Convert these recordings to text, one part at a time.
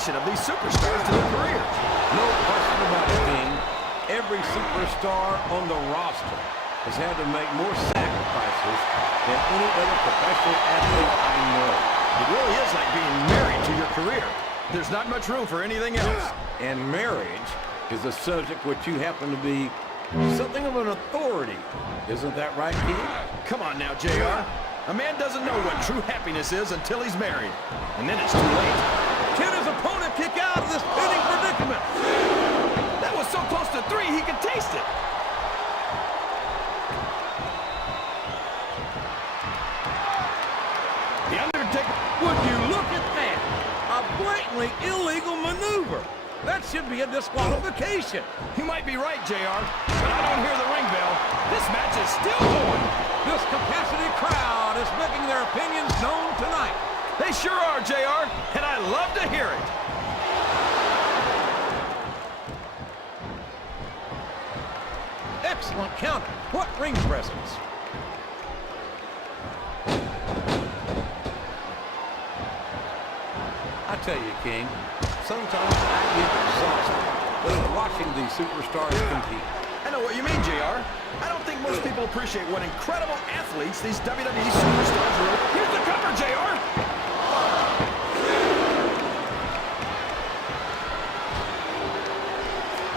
dedication of these superstars to their careers. No question about it, King. Every superstar on the roster has had to make more sacrifices than any other professional athlete I know. It really is like being married to your career. There's not much room for anything else. And marriage is a subject which you happen to be something of an authority. Isn't that right, King? Come on now, JR. A man doesn't know what true happiness is until he's married. And then it's too late. Can his opponent kick out of this pinning predicament? That was so close to 3, he could taste it. The Undertaker. Would you look at that? A blatantly illegal maneuver. That should be a disqualification. You might be right, JR, but I don't hear the ring bell. This match is still going. This capacity crowd is making their opinions known tonight. They sure are, JR, and I love to hear it. Excellent counter. What ring presence. I tell you, King, sometimes I get exhausted watching these superstars compete. I know what you mean, JR. I don't think most people appreciate what incredible athletes these WWE superstars are. Here's the cover, JR.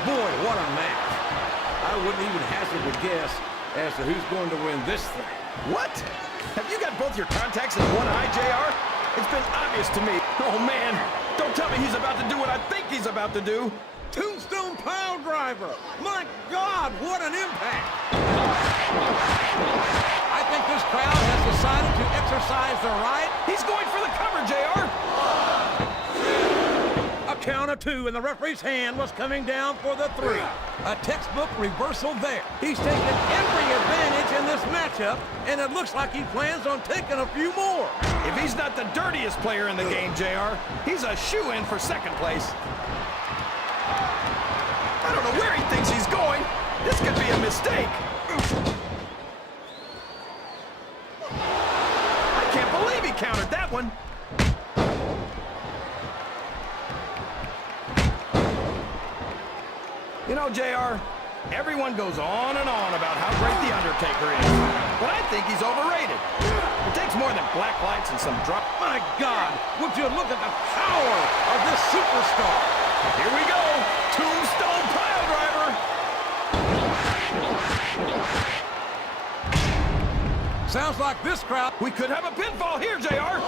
Boy, what a match. I wouldn't even hazard a guess as to who's going to win this thing. What? Have you got both your contacts in one eye, JR? It's been obvious to me. Oh, man. Don't tell me he's about to do what I think he's about to do. Tombstone pile driver. My God, what an impact. I think this crowd has decided to exercise their right. He's going for the cover, JR. A count of 2, and the referee's hand was coming down for the 3. A textbook reversal there. He's taken every advantage in this matchup, and it looks like he plans on taking a few more. If he's not the dirtiest player in the game, JR, he's a shoo-in for second place. I don't know where he thinks he's going. This could be a mistake. I can't believe he countered that one. You know, JR, everyone goes on and on about how great The Undertaker is, but I think he's overrated. It takes more than black lights and some drop. My God, would you look at the power of this superstar? Here we go, Tombstone Pile Driver. Sounds like this crowd. We could have a pinfall here, JR.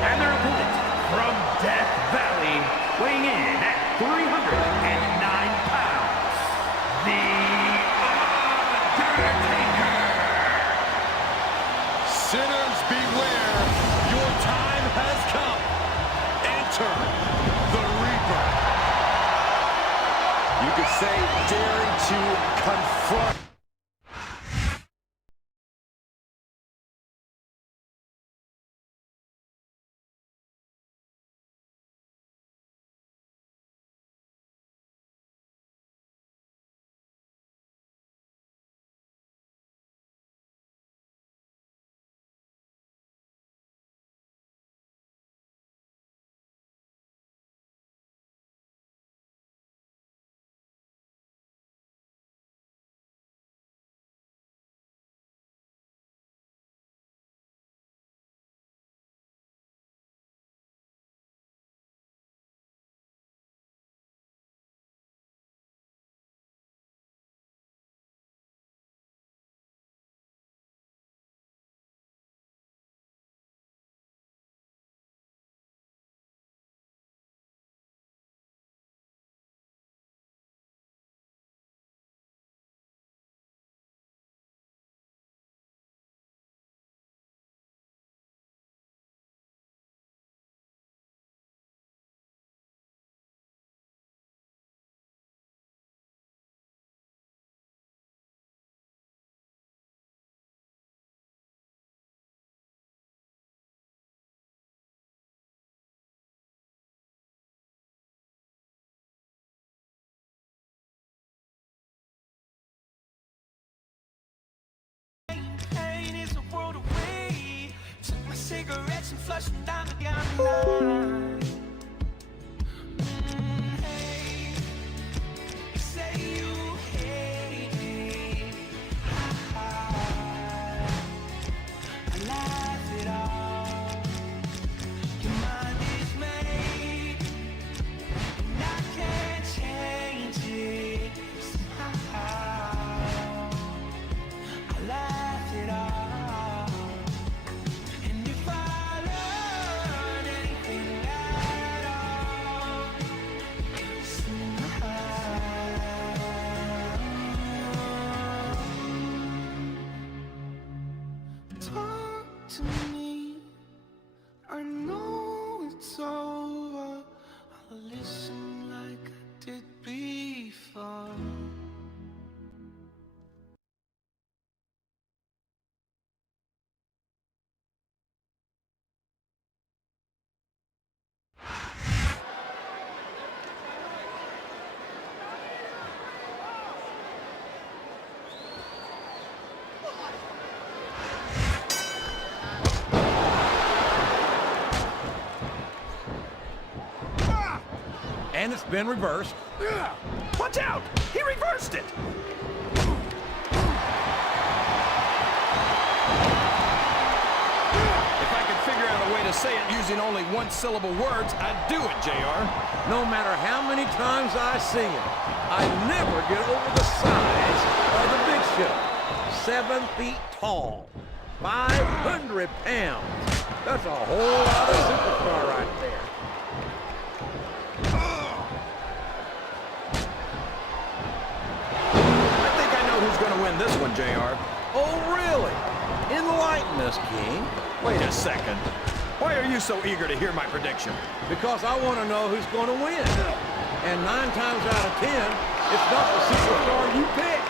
And their opponent from Death Valley, weighing in at 309 pounds, The Undertaker. Sinners beware, your time has come. Enter the Reaper. You could say daring to confront. To me, I know it's over. I'll listen like I did before. And it's been reversed. Watch out! He reversed it! If I could figure out a way to say it using only one-syllable words, I'd do it, JR. No matter how many times I see him, I never get over the size of the Big Show. 7 feet tall, 500 pounds. That's a whole lot of superstar right there. I think I know who's going to win this one, JR. Oh, really? Enlighten us, King. Wait a second. Why are you so eager to hear my prediction? Because I want to know who's going to win. And 9 times out of 10, it's not the superstar you pick.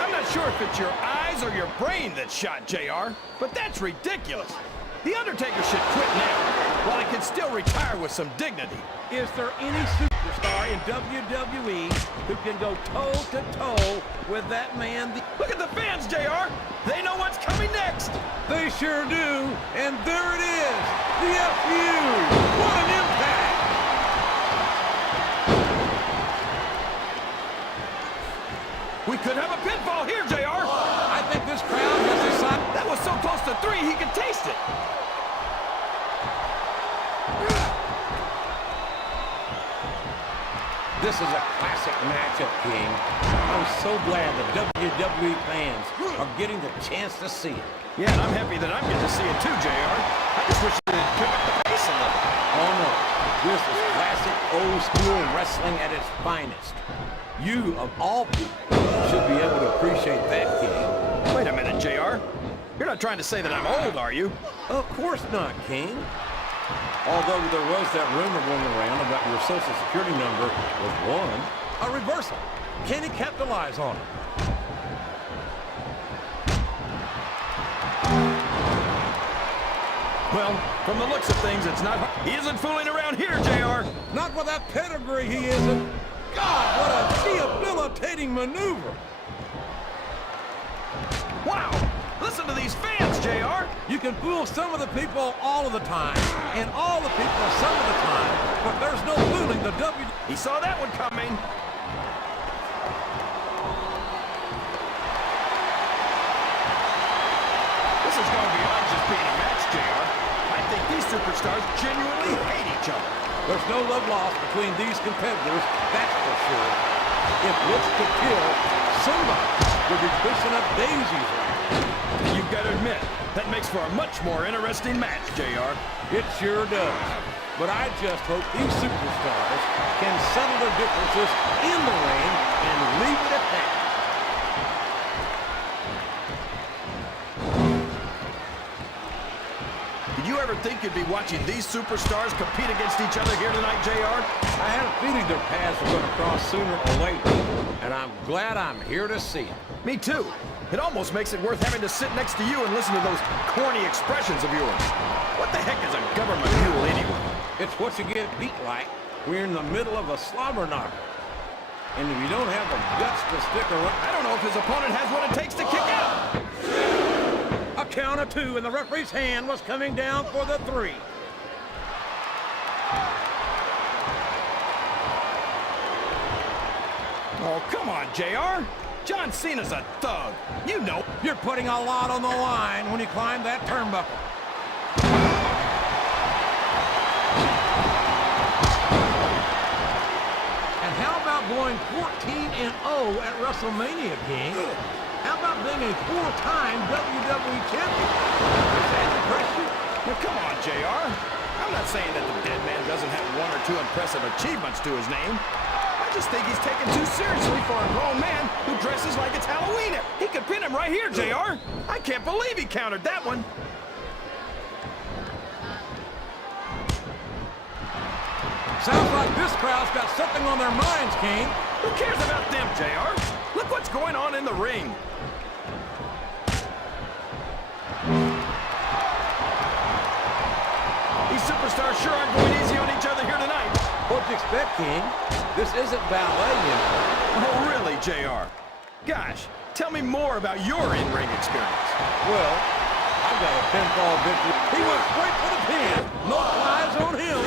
I'm not sure if it's your eyes or your brain that's shot, JR, but that's ridiculous. The Undertaker should quit now, while he can still retire with some dignity. Is there any superstar in WWE who can go toe-to-toe with that man? Look at the fans, JR. They know what's coming next. They sure do. And there it is. The FU. What an impact. We could have a pinfall here, JR. I think this crowd has decided. That was so close to 3, he could taste it. This is a classic matchup, King. I'm so glad the WWE fans are getting the chance to see it. Yeah, and I'm happy that I'm getting to see it too, JR. I just wish you'd pick up the pace a little. Oh, no. This is classic old-school wrestling at its finest. You, of all people, should be able to appreciate that, King. Wait a minute, JR. You're not trying to say that I'm old, are you? Of course not, King. Although there was that rumor going around about your Social Security number was 1. A reversal. Can he capitalize on it? Well, from the looks of things, it's not. He isn't fooling around here, JR. Not with that pedigree, he isn't. God, what a debilitating maneuver. Wow! Listen to these fans, JR. You can fool some of the people all of the time, and all the people some of the time, but there's no fooling the W. He saw that one coming. This is going beyond just being a match, JR. I think these superstars genuinely hate each other. There's no love lost between these competitors, that's for sure. If looks could kill, somebody would be pushing up daisies right now. You've got to admit, that makes for a much more interesting match, JR. It sure does. But I just hope these superstars can settle their differences in the ring and leave it at that. Did you ever think you'd be watching these superstars compete against each other here tonight, JR? I had a feeling their paths were going to cross sooner or later, and I'm glad I'm here to see it. Me too. It almost makes it worth having to sit next to you and listen to those corny expressions of yours. What the heck is a government mule anyway? It's what you get beat like when you're in the middle of a slobber knocker. And if you don't have the guts to stick around... I don't know if his opponent has what it takes to kick out. A count of 2, and the referee's hand was coming down for the 3. Oh, come on, JR. John Cena's a thug. You know. You're putting a lot on the line when you climb that turnbuckle. And how about going 14-0 at WrestleMania, King? How about being a 4-time WWE champion? Does that impress you? Now, come on, JR. I'm not saying that the dead man doesn't have 1 or 2 impressive achievements to his name. I just think he's taken too seriously for a grown man who dresses like it's Halloween. He could pin him right here, JR. I can't believe he countered that one. Sounds like this crowd's got something on their minds, King. Who cares about them, JR? Look what's going on in the ring. These superstars sure aren't going easy on each other here tonight. What'd you expect, King? This isn't ballet, you know. Oh, really, JR? Gosh, tell me more about your in-ring experience. Well, I've got a pinfall victory. He went straight for the pin. No flies on him.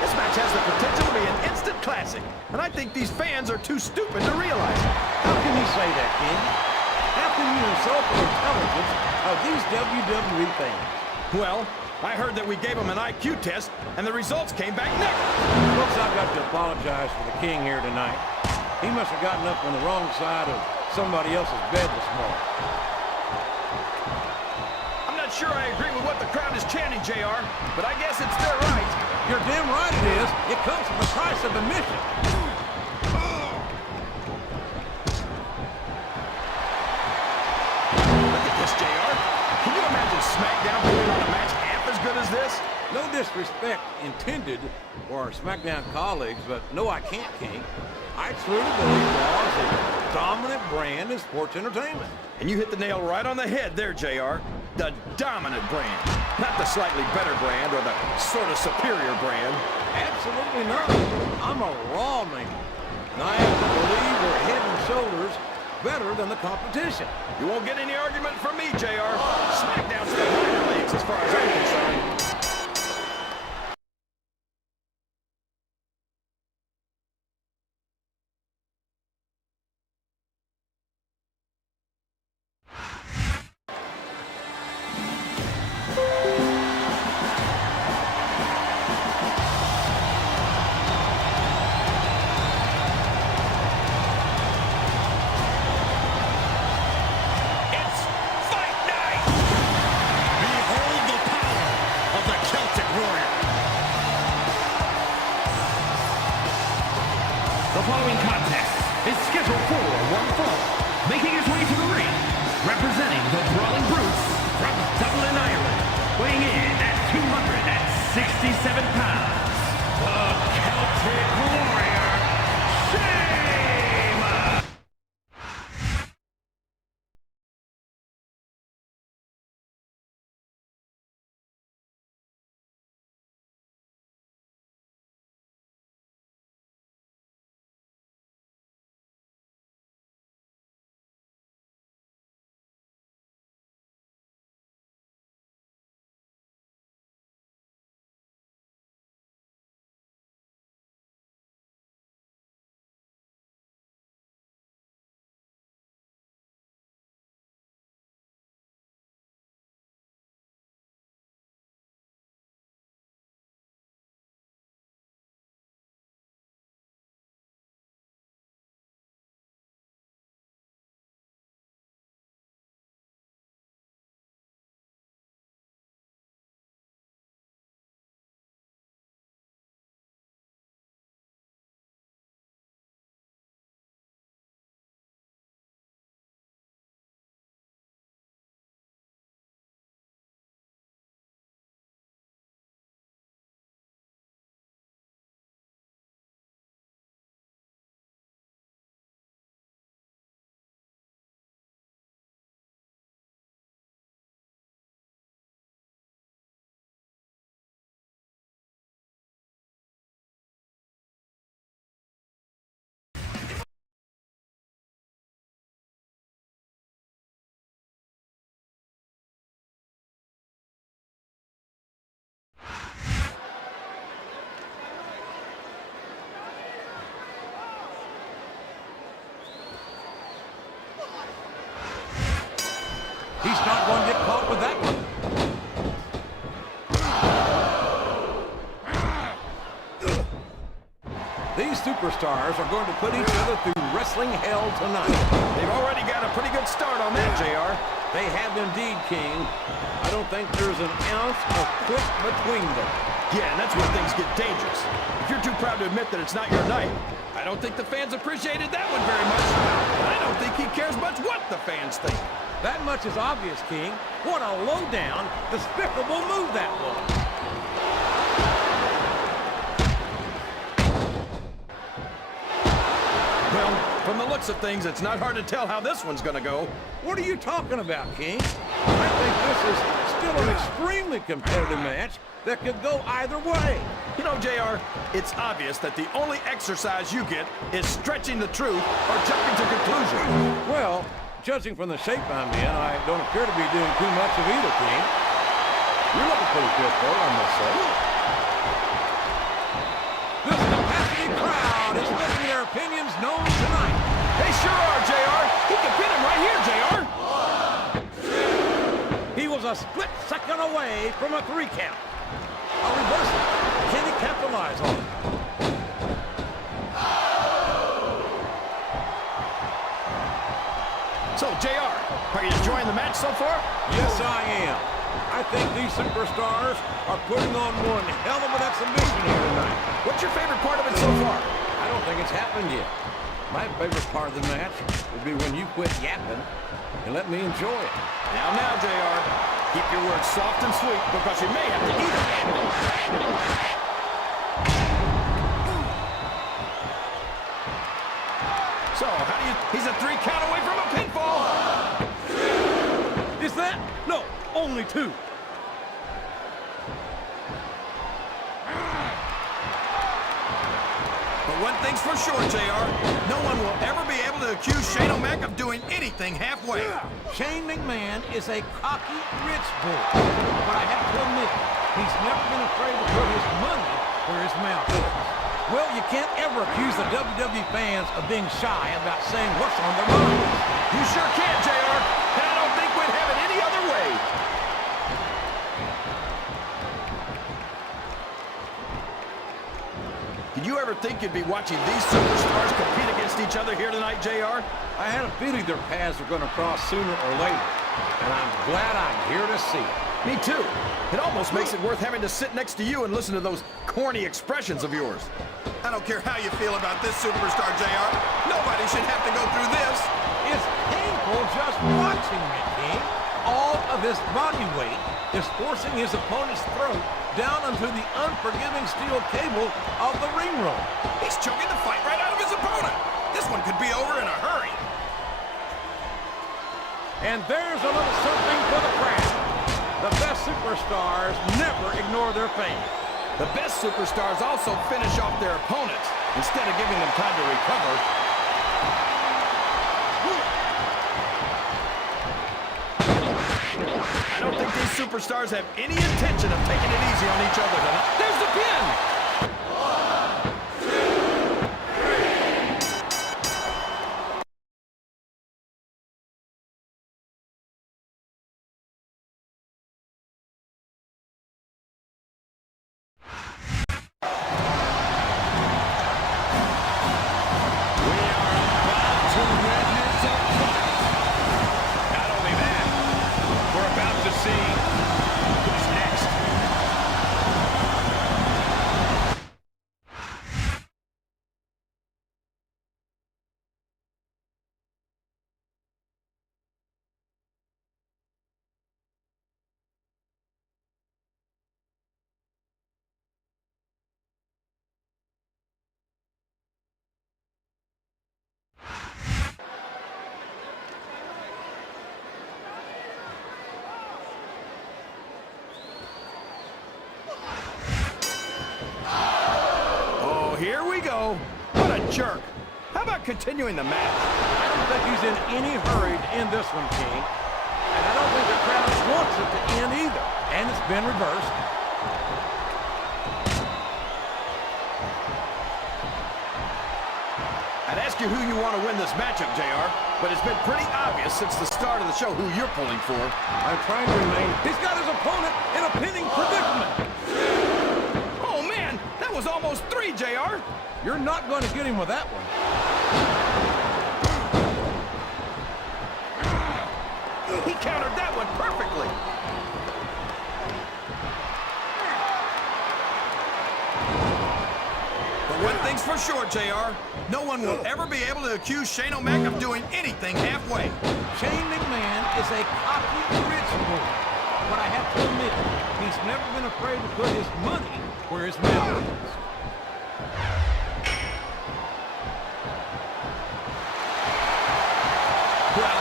This match has the potential to be an instant classic, and I think these fans are too stupid to realize it. How can you say that, King? How can you insult the intelligence of these WWE fans? Well, I heard that we gave them an IQ test, and the results came back negative. Folks, I've got to apologize for the King here tonight. He must have gotten up on the wrong side of somebody else's bed this morning. I'm not sure I agree with what the crowd is chanting, JR, but I guess it's their right. You're damn right it is. It comes from the price of admission. Look at this, JR. Can you imagine SmackDown putting on a match half as good as this? No disrespect intended for our SmackDown colleagues, but no, I can't, King. I truly believe Raw is a dominant brand in sports entertainment. And you hit the nail right on the head there, JR. The dominant brand. Not the slightly better brand or the sort of superior brand. Absolutely not. I'm a Raw man. And I have to believe we're head and shoulders better than the competition. You won't get any argument from me, JR. SmackDown's the minor leagues as far as I'm concerned. The following contest is scheduled for one fall. Making his way to the ring, representing the Brawling Brutes from Dublin, Ireland, weighing in at 267 pounds, the Celtic Warrior, He's not going to get caught with that one. These superstars are going to put each other through wrestling hell tonight. They've already got a pretty good start on that, JR. They have indeed, King. I don't think there's an ounce of quit between them. Yeah, and that's where things get dangerous. If you're too proud to admit that it's not your night, I don't think the fans appreciated that one very much. And I don't think he cares much what the fans think. That much is obvious, King. What a low-down, despicable move that was. Well, from the looks of things, it's not hard to tell how this one's going to go. What are you talking about, King? I think this is still an extremely competitive match that could go either way. You know, JR, it's obvious that the only exercise you get is stretching the truth or jumping to conclusions. Well, judging from the shape I'm in, I don't appear to be doing too much of either, King. You're looking pretty fit, though, I must say. This capacity crowd is making their opinions known tonight. They sure are, JR. He can pin him right here, JR. He was a split second away from a 3 count. A reversal. Can he capitalize on it? So, JR, are you enjoying the match so far? Yes, I am. I think these superstars are putting on one hell of an exhibition here tonight. What's your favorite part of it so far? I don't think it's happened yet. My favorite part of the match will be when you quit yapping and let me enjoy it. Now, JR, keep your words soft and sweet because you may have to eat them. So, how do you... He's a 3 count away from a pinfall. Is that? No, only 2. But one thing's for sure, JR, no one will ever be able to accuse Shane O'Mac of doing anything halfway. Shane McMahon is a cocky, rich bull. But I have to admit, he's never been afraid to put his money where his mouth is. Well, you can't ever accuse the WWE fans of being shy about saying what's on their minds. You sure can, JR, and I don't think we'd have it any other way. Did you ever think you'd be watching these superstars compete against each other here tonight, JR? I had a feeling their paths were going to cross sooner or later, and I'm glad I'm here to see it. Me too. It almost makes it worth having to sit next to you and listen to those corny expressions of yours. I don't care how you feel about this superstar, JR. Nobody should have to go through this. It's painful just watching it, King. All of his body weight is forcing his opponent's throat down onto the unforgiving steel cable of the ring rope. He's choking the fight right out of his opponent. This one could be over in a hurry. And there's a little something for the crowd. The best superstars never ignore their fame. The best superstars also finish off their opponents instead of giving them time to recover. I don't think these superstars have any intention of taking it easy on each other tonight. There's the pin! Here we go. What a jerk. How about continuing the match? I don't think he's in any hurry to end this one, King. And I don't think the crowd wants it to end either. And it's been reversed. I I'd ask you who you want to win this matchup, JR, but it's been pretty obvious since the start of the show who you're pulling for. I'm trying to remain. He's got his opponent in a pinning predicament. Oh, man, that was almost 3, JR. You're not going to get him with that one. He countered that one perfectly. But one thing's for sure, JR. No one will ever be able to accuse Shane O'Mac of doing anything halfway. Shane McMahon is a cocky, rich boy. But I have to admit, he's never been afraid to put his money where his mouth is. Well,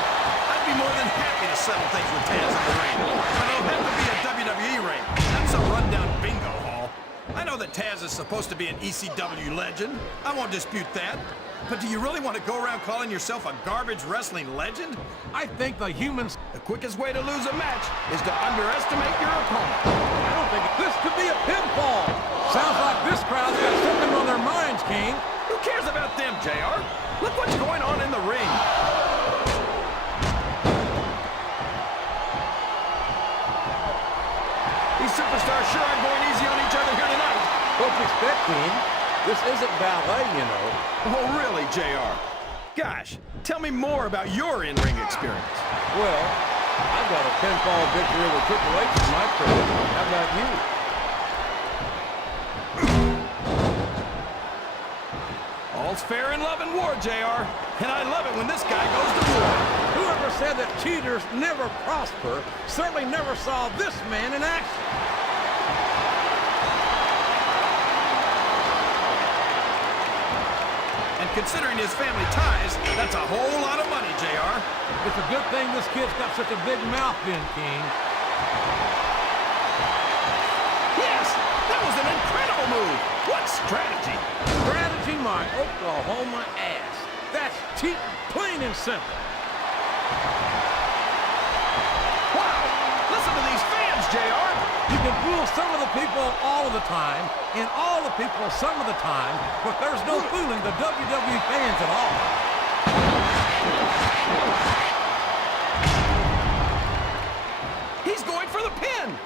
I'd be more than happy to settle things with Taz in the ring. But it'll have to be a WWE ring. That's a rundown bingo hall. I know that Taz is supposed to be an ECW legend. I won't dispute that. But do you really want to go around calling yourself a garbage wrestling legend? I think the humans... The quickest way to lose a match is to underestimate your opponent. I don't think this could be a pinfall. Sounds like this crowd's got something on their minds, King. Who cares about them, JR? Look what's going on in the ring. These superstars sure aren't going easy on each other here tonight. What you expect, King? This isn't ballet, you know. Oh, really, JR? Gosh, tell me more about your in-ring experience. Well, I've got a pinfall victory over Triple H in my career. How about you? All's fair in love and war, JR. And I love it when this guy goes to war. Whoever said that cheaters never prosper certainly never saw this man in action. And considering his family ties, that's a whole lot of money, JR. It's a good thing this kid's got such a big mouth then, King. Yes, that was an incredible move. What strategy? Strategy, my Oklahoma ass. That's cheating, plain and simple. Wow, listen to these fans, JR. You can fool some of the people all of the time, and all the people some of the time, but there's no fooling the WWE fans at all. He's going for the pin.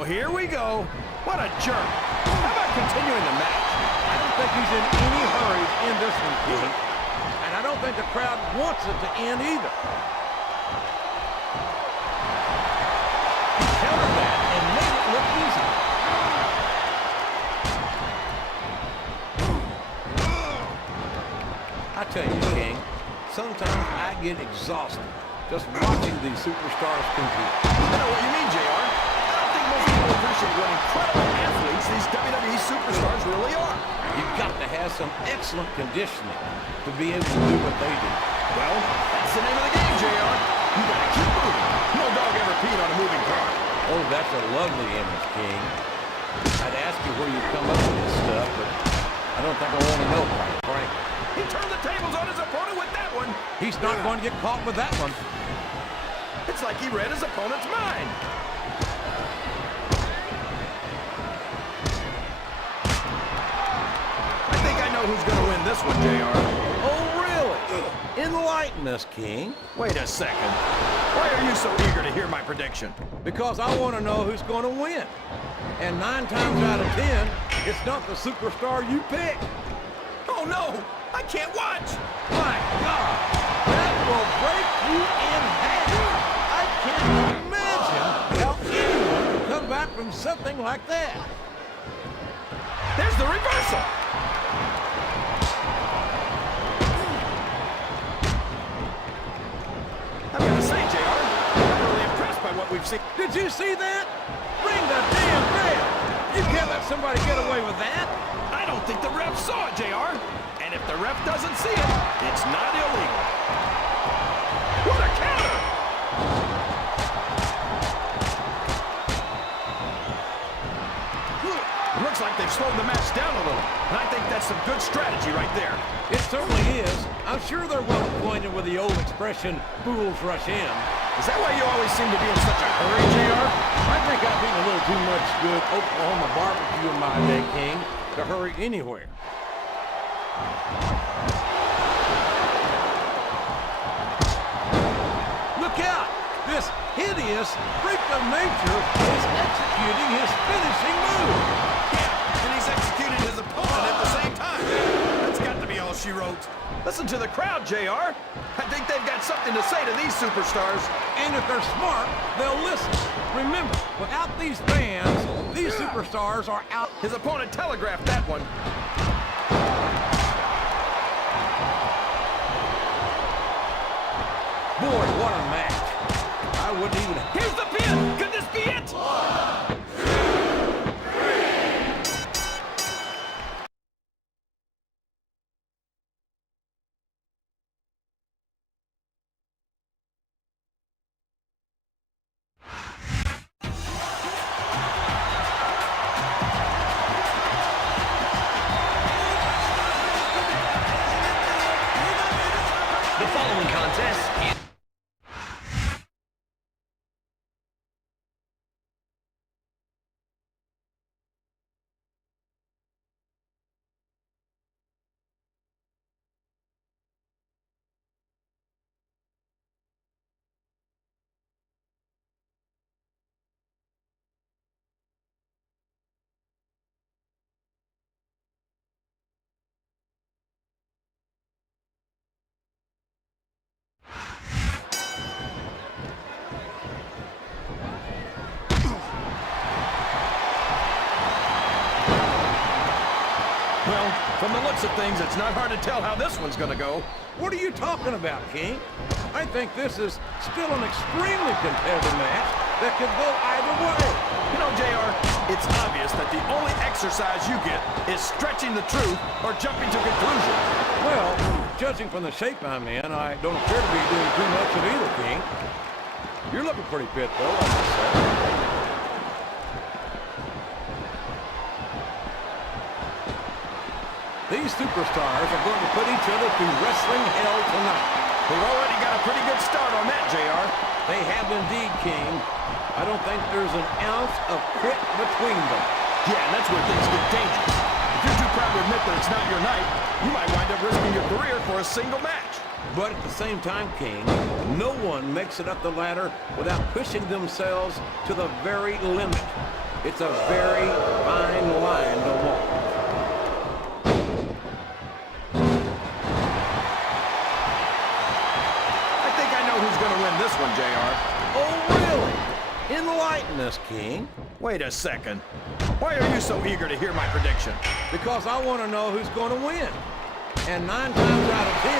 Oh, here we go. What a jerk. How about continuing the match? I don't think he's in any hurry to end this one, King. And I don't think the crowd wants it to end either. He countered that and made it look easy. I tell you, King, sometimes I get exhausted just watching these superstars compete. I know what you mean, JR. I don't think most people appreciate what incredible athletes these WWE superstars really are. You've got to have some excellent conditioning to be able to do what they do. Well, that's the name of the game, JR. You gotta keep moving. No dog ever peed on a moving car. Oh, that's a lovely image, King. I'd ask you where you come up with this stuff, but I don't think I want to know, quite frankly. He turned the tables on his opponent with that one. He's not going to get caught with that one. It's like he read his opponent's mind. I think I know who's going to win this one, JR. Oh, really? Enlighten us, King. Wait a second. Why are you so eager to hear my prediction? Because I want to know who's going to win. And 9 times out of 10, it's not the superstar you pick. Oh, no! I can't watch! My God! That will break you in half! I can't imagine how anyone could come back from something like that. There's the reversal! I'm gonna say, JR, I'm really impressed by what we've seen. Did you see that? Ring the damn bell! You can't let somebody get away with that! I don't think the ref saw it, JR. And if the ref doesn't see it, it's not illegal. What a counter! It looks like they've slowed the match down a little. And I think that's some good strategy right there. It certainly is. I'm sure they're well acquainted with the old expression, fools rush in. Is that why you always seem to be in such a hurry, JR? I think I've eaten a little too much good Oklahoma barbecue in my day, King, to hurry anywhere. Look out! This hideous freak of nature is executing his finishing move. Yeah, and he's executing his opponent at the same time. That's got to be all she wrote. Listen to the crowd, JR. I think they've got something to say to these superstars. And if they're smart, they'll listen. Remember, without these fans, these superstars are out. His opponent telegraphed that one. Boy, what a match. I wouldn't even... Here's the pin! Could this be it? The following contest is... Well, from the looks of things, it's not hard to tell how this one's gonna go. What are you talking about, King? I think this is still an extremely competitive match that could go either way. You know, JR, it's obvious that the only exercise you get is stretching the truth or jumping to conclusions. Well, judging from the shape I'm in, I don't appear to be doing too much of either, King. You're looking pretty fit, though, I must say. These superstars are going to put each other through wrestling hell tonight. They've already got a pretty good start on that, JR. They have indeed, King. I don't think there's an ounce of quit between them. Yeah, and that's where things get dangerous. If you're too proud to admit that it's not your night, you might wind up risking your career for a single match. But at the same time, King, no one makes it up the ladder without pushing themselves to the very limit. It's a very fine line to walk. I think I know who's going to win this one, JR. Oh, really? Enlighten us, King. Wait a second. Why are you so eager to hear my prediction? Because I want to know who's going to win. And 9 times out of 10,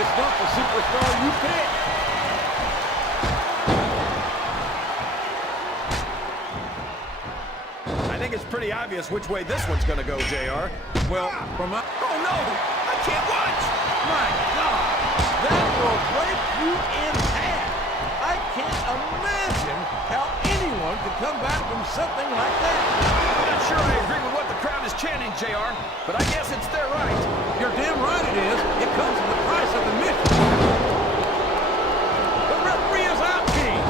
it's not the superstar you pick. I think it's pretty obvious which way this one's going to go, JR. Well, from my... Oh, no! I can't watch! My God! That will break you in half! I can't imagine how anyone could come back from something like that. I'm not sure I agree with what the crowd is chanting, JR, but I guess it's their right. You're damn right it is. It comes at the price of admission. The referee is out, King.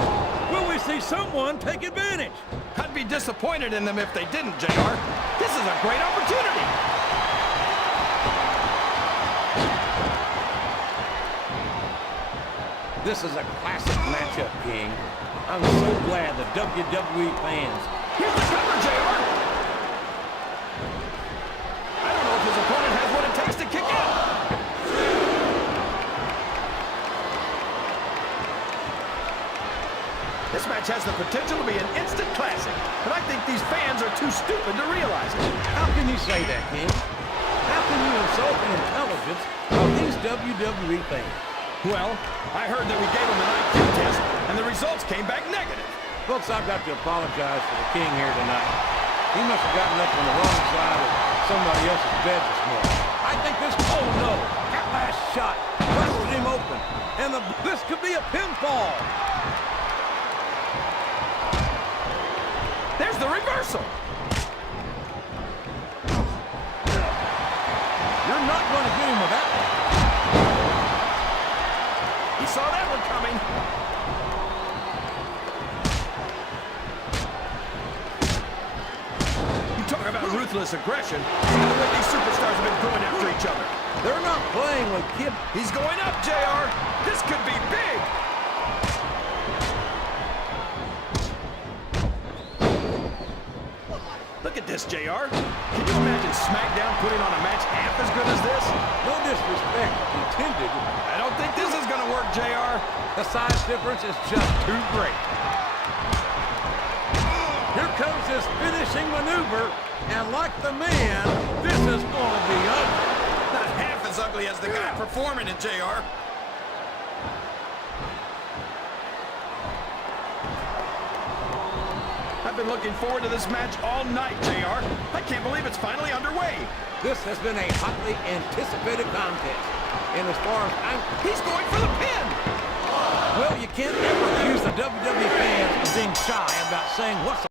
Will we see someone take advantage? I'd be disappointed in them if they didn't, JR. This is a great opportunity. This is a classic matchup, King. I'm so glad the WWE fans... Here's the cover, JR. I don't know if his opponent has what it takes to kick out. This match has the potential to be an instant classic, but I think these fans are too stupid to realize it. How can you say that, King? How can you insult the intelligence of these WWE fans? Well, I heard that we gave him an IQ test, and the results came back negative. Folks, I've got to apologize for the King here tonight. He must have gotten up on the wrong side of somebody else's bed this morning. I think this... Oh, no! That last shot busted him open. And this could be a pinfall. There's the reversal. You're not going to get him with that one. He saw that one coming. You talk about ruthless aggression. Look at the way these superstars have been going after each other. They're not playing with kid. He's going up, JR. This could be big. Look at this, JR. Can you imagine SmackDown putting on a match half as good as this? No disrespect intended. I don't think this is going to work, JR. The size difference is just too great. Here comes this finishing maneuver, and like the man, this is going to be ugly. Not half as ugly as the guy performing it, JR. I've been looking forward to this match all night, JR. I can't believe it's finally underway. This has been a hotly anticipated contest. And as far as He's going for the pin. well, you can't ever accuse the WWE fans of being shy about saying what's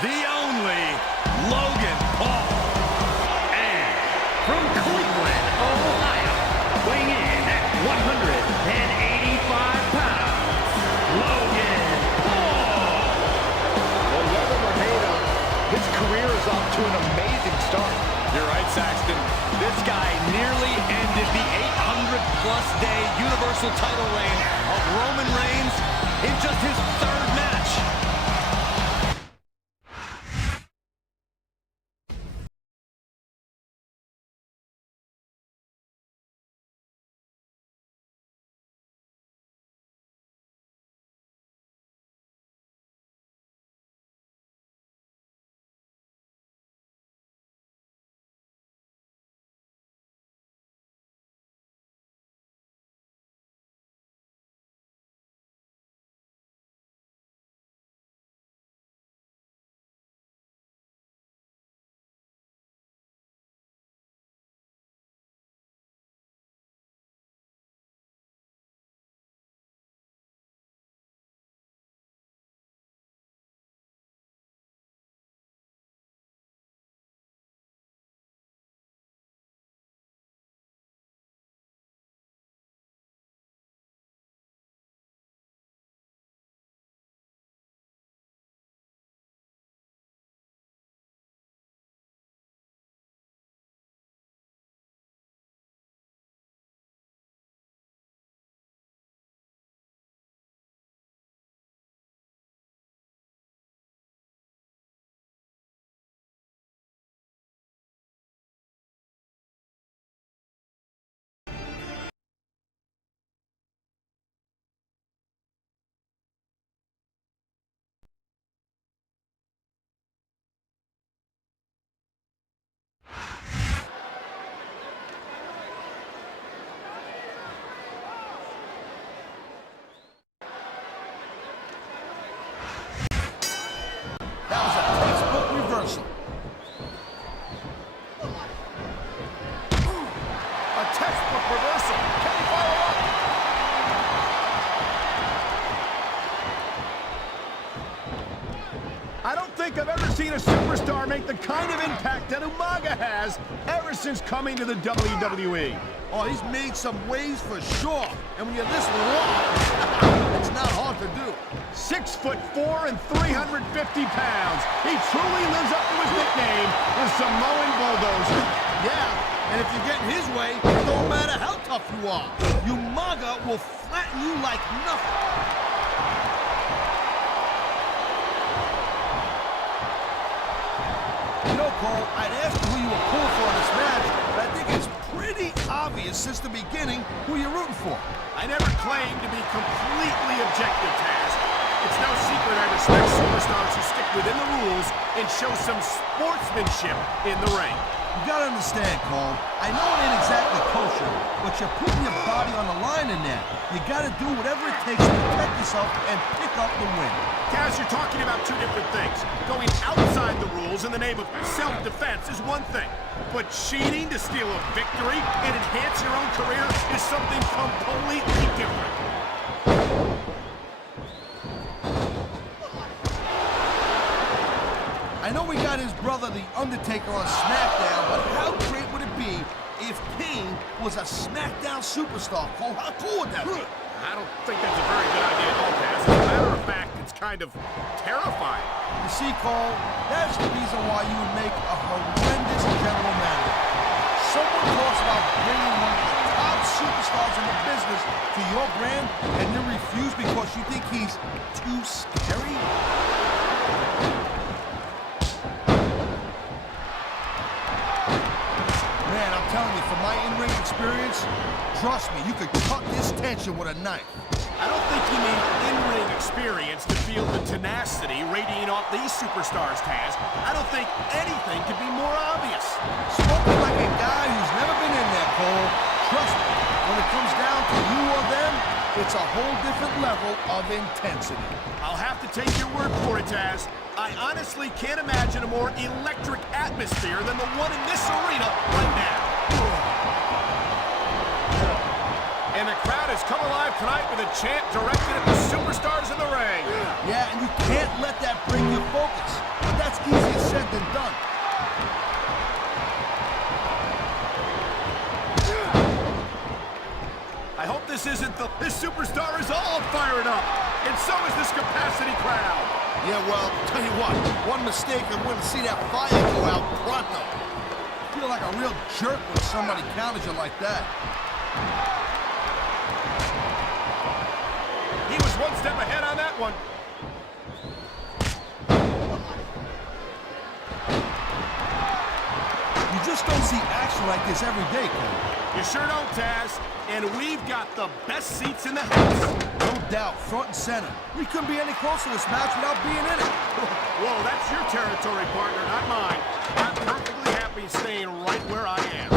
the only Logan Paul. And from Cleveland, Ohio, weighing in at 185 pounds, Logan Paul. Well, love him or hate him, his career is off to an amazing start. You're right, Saxton. This guy nearly ended the 800-plus day Universal title reign of Roman Reigns in just his third match. make the kind of impact that Umaga has ever since coming to the WWE. Oh, he's made some waves for sure. And when you're this long, it's not hard to do. 6'4" and 350 pounds. He truly lives up to his nickname, the Samoan Bulldozer. Yeah, and if you get in his way, it don't matter how tough you are. Umaga will flatten you like nothing. You know, Cole, I'd ask you who you were pulling for in this match, but I think it's pretty obvious since the beginning who you're rooting for. I never claimed to be completely objective, Taz. It's no secret I respect superstars who stick within the rules and show some sportsmanship in the ring. You gotta understand, Cole. I know it ain't exactly kosher, but you're putting your body on the line in there. You gotta do whatever it takes to protect yourself and pick up the win. Taz, you're talking about two different things. Going outside the rules in the name of self-defense is one thing, but cheating to steal a victory and enhance your own career is something completely different. I know we got his brother, The Undertaker, on SmackDown, but how great would it be if Kane was a SmackDown superstar, Cole? How cool would that be? I don't think that's a very good idea at all, Taz. As a matter of fact, it's kind of terrifying. You see, Cole, that's the reason why you would make a horrendous general manager. Someone talks about bringing one of the top superstars in the business to your brand, and you refuse because you think he's too scary? Man, I'm telling you, from my in-ring experience, trust me, you could cut this tension with a knife. I don't think you need in-ring experience to feel the tenacity radiating off these superstars, Taz. I don't think anything could be more obvious. Spoken like a guy who's never been in there, Cole. Trust me, when it comes down to you or them, it's a whole different level of intensity. I'll have to take your word for it, Taz. I honestly can't imagine a more electric atmosphere than the one in this arena right now. And the crowd has come alive tonight with a chant directed at the superstars in the ring. Yeah, and you can't let that break your focus. But that's easier said than done. I hope this isn't this superstar is all fired up. And so is this capacity crowd. Yeah, well, tell you what, one mistake and we're gonna see that fire go out pronto. I feel like a real jerk when somebody counters you like that. He was one step ahead on that one. You just don't see action like this every day, Cole. You sure don't, Taz. And we've got the best seats in the house. No doubt, front and center. We couldn't be any closer to this match without being in it. Whoa, that's your territory, partner, not mine. I'm perfectly happy staying right where I am.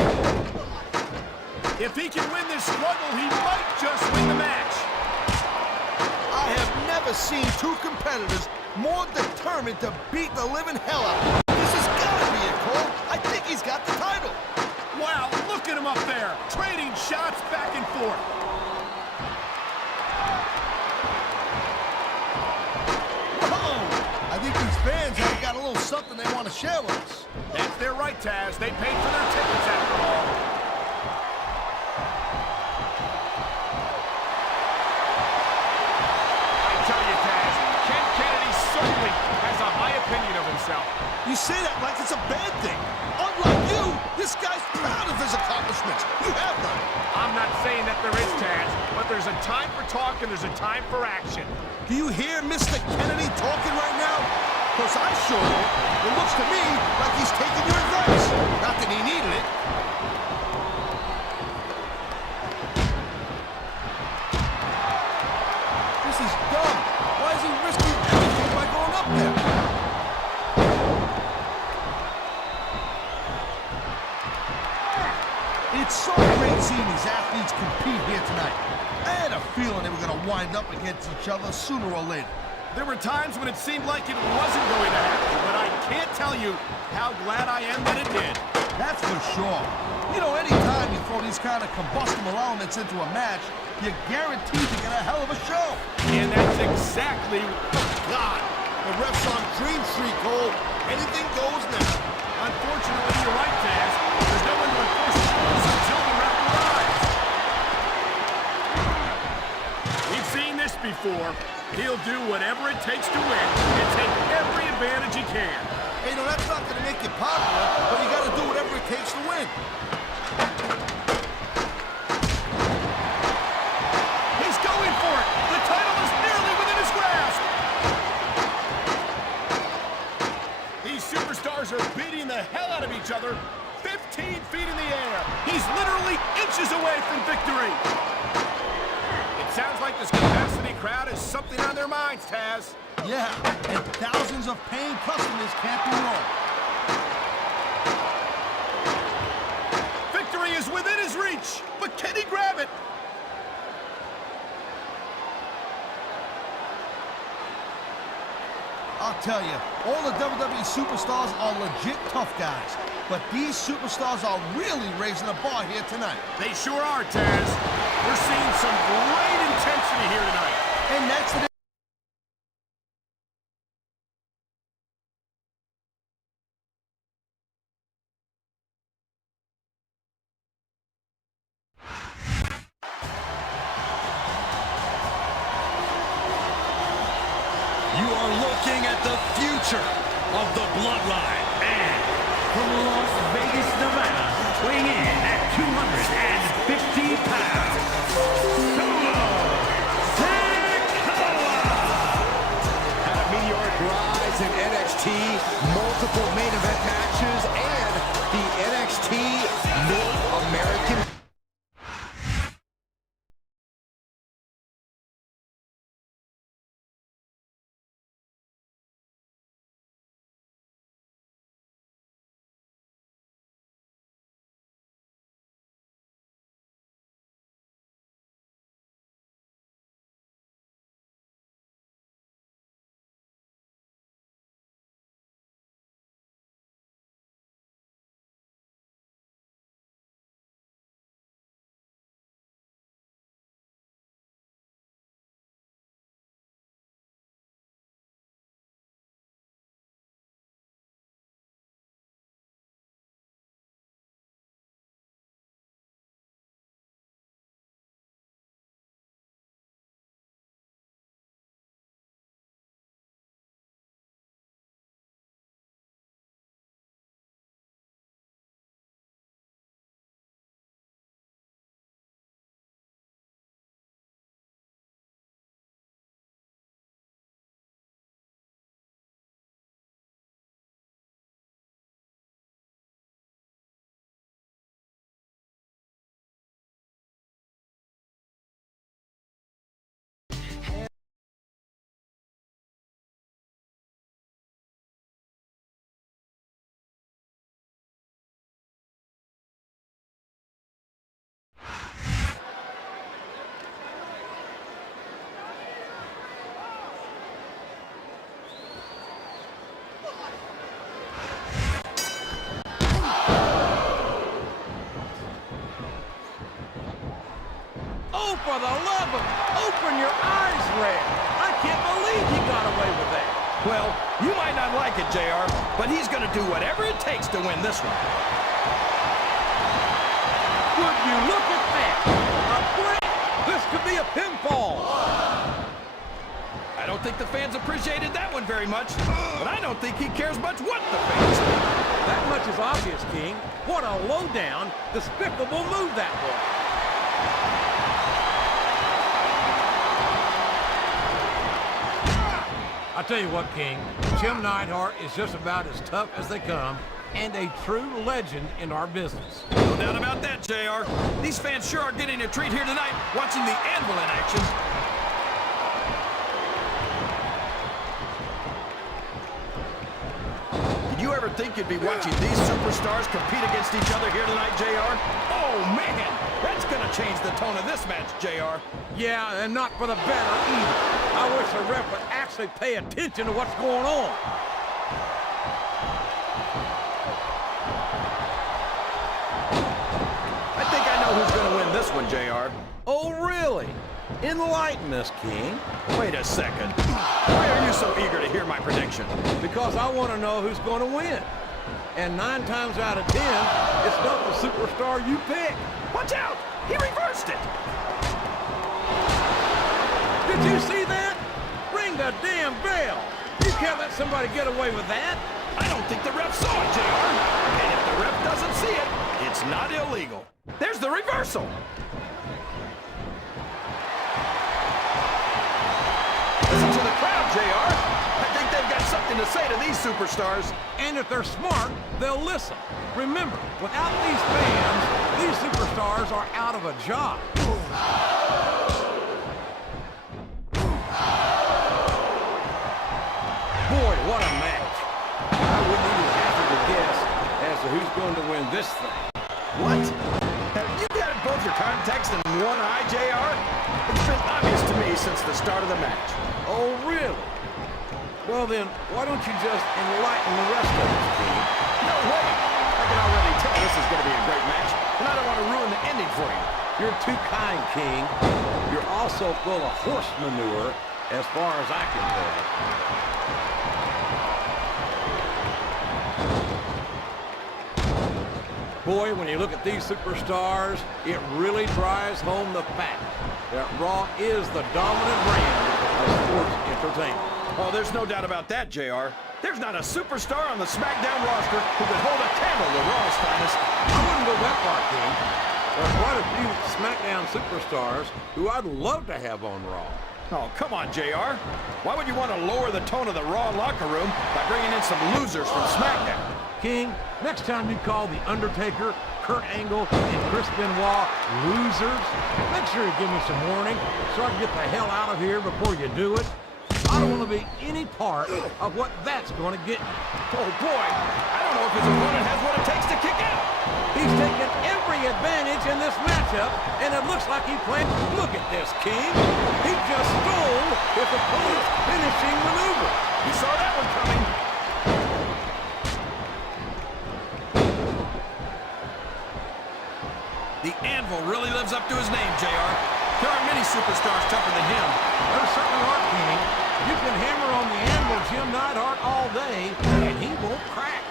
If he can win this struggle, he might just win the match. I have never seen two competitors more determined to beat the living hell out of him. This has got to be it, Cole. I think he's got the title. Wow, look at him up there, trading shots back and forth. Whoa! I think these fans have got a little something they want to share with us. That's their right, Taz. They paid for their tickets after all. I tell you, Taz, Ken Kennedy certainly has a high opinion of himself. You say that like it's a bad thing. Unlike you, this guy's proud of his accomplishments. You have none. I'm not saying that there is, Taz, but there's a time for talk and there's a time for action. Do you hear Mr. Kennedy talking right now? Because I sure don't. It looks to me like he's taking your advice. Not that he needed it. This is dumb. Why is he risking everything by going up there? It's so great seeing these athletes compete here tonight. I had a feeling they were going to wind up against each other sooner or later. There were times when it seemed like it wasn't going to happen, but I can't tell you how glad I am that it did. That's for sure. You know, anytime you throw these kind of combustible elements into a match, you're guaranteed to get a hell of a show. And that's exactly... Oh, God! The ref's on dream streak, Cole. Anything goes now. Unfortunately, you're right, Taz. There's no one to enforce the rules until the ref arrives. We've seen this before. He'll do whatever it takes to win and take every advantage he can. Hey, no, that's not going to make you popular, but you got to do whatever it takes to win. He's going for it. The title is nearly within his grasp. These superstars are beating the hell out of each other 15 feet in the air. He's literally inches away from victory. It sounds like this capacity crowd has something on their minds, Taz. Yeah, and thousands of paying customers can't be wrong. Victory is within his reach, but can he grab it? I'll tell you, all the WWE superstars are legit tough guys, but these superstars are really raising the bar here tonight. They sure are, Taz. We're seeing some great intensity here tonight. And that's the You are looking at the future of the Bloodline. And from Las Vegas, Nevada, weighing in at 250 pounds, Solo Sikoa! Had a meteoric rise in NXT, multiple main event matches, and the NXT North American. Oh, for the love of... Open your eyes, Red. I can't believe he got away with that. Well, you might not like it, JR, but he's going to do whatever it takes to win this one. Would you look at that? A break! This could be a pinfall. I don't think the fans appreciated that one very much, but I don't think he cares much what the fans think. That much is obvious, King. What a low-down, despicable move that was. I tell you what, King, Jim Neidhart is just about as tough as they come and a true legend in our business. No doubt about that, JR. These fans sure are getting a treat here tonight watching the Anvil in action. Did you ever think you'd be watching these superstars compete against each other here tonight, JR? Oh, man! That's gonna change the tone of this match, JR. Yeah, and not for the better either. I wish the ref would actually pay attention to what's going on. I think I know who's gonna win this one, JR. Oh, really? Enlighten us, King. Wait a second. Why are you so eager to hear my prediction? Because I want to know who's going to win. And 9 times out of 10, it's not the superstar you pick. Watch out! He reversed it! Did you see that? Ring the damn bell. You can't let somebody get away with that. I don't think the ref saw it, JR. And if the ref doesn't see it, it's not illegal. There's the reversal. Listen to the crowd, JR. I think they've got something to say to these superstars. And if they're smart, they'll listen. Remember, without these fans, these superstars are out of a job. Boy, what a match. I wouldn't even hazard a guess as to who's going to win this thing. What? Have you got both your context in one eye, JR? It's been obvious to me since the start of the match. Oh, really? Well then, why don't you just enlighten the rest of us, King? No way! I can already tell this is going to be a great match, and I don't want to ruin the ending for you. You're too kind, King. You're also full of horse manure, as far as I can tell. Boy, when you look at these superstars, it really drives home the fact that Raw is the dominant brand of sports entertainment. Oh, there's no doubt about that, JR. There's not a superstar on the SmackDown roster who could hold a candle to Raw's finest. I wouldn't go that far, King. There are quite a few SmackDown superstars who I'd love to have on Raw. Oh, come on, JR. Why would you want to lower the tone of the Raw locker room by bringing in some losers from SmackDown? King, next time you call The Undertaker, Kurt Angle, and Chris Benoit losers, make sure you give me some warning so I can get the hell out of here before you do it. I don't want to be any part of what that's going to get you. Oh, boy. I don't know if his opponent has what it takes to kick out. He's taken every advantage in this matchup, and it looks like he planned. Look at this, King. He just stole his opponent's finishing maneuver. You saw that one coming. The Anvil really lives up to his name, JR. There aren't many superstars tougher than him. There certainly are, King. You can hammer on the Anvil, Jim Neidhart, all day, and he won't crack.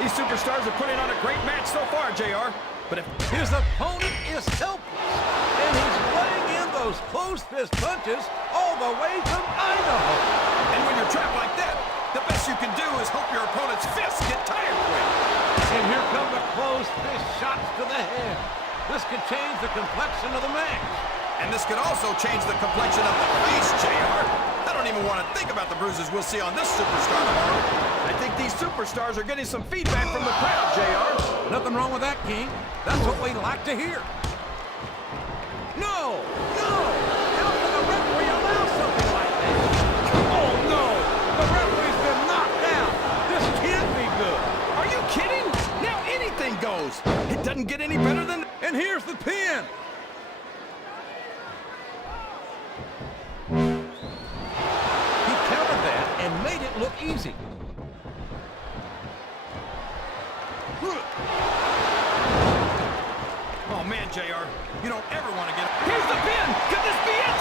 These superstars are putting on a great match so far, JR. But if His opponent is helpless, and he's laying in those close-fist punches all the way from Idaho. And when you're trapped like that, the best you can do is hope your opponent's fists get tired quick. And here come the close-fist shots to the head. This could change the complexion of the match. And this could also change the complexion of the face, JR. I don't even want to think about the bruises we'll see on this superstar tomorrow. I think these superstars are getting some feedback from the crowd, JR. Nothing wrong with that, King. That's what we like to hear. No! No! How can the referee allow something like that? Oh, no! The referee's been knocked out! This can't be good! Are you kidding? Now anything goes. It doesn't get any better than... And here's the pin! He countered that and made it look easy. Oh, man, JR. You don't ever want to get... Here's the pin! Could this be it?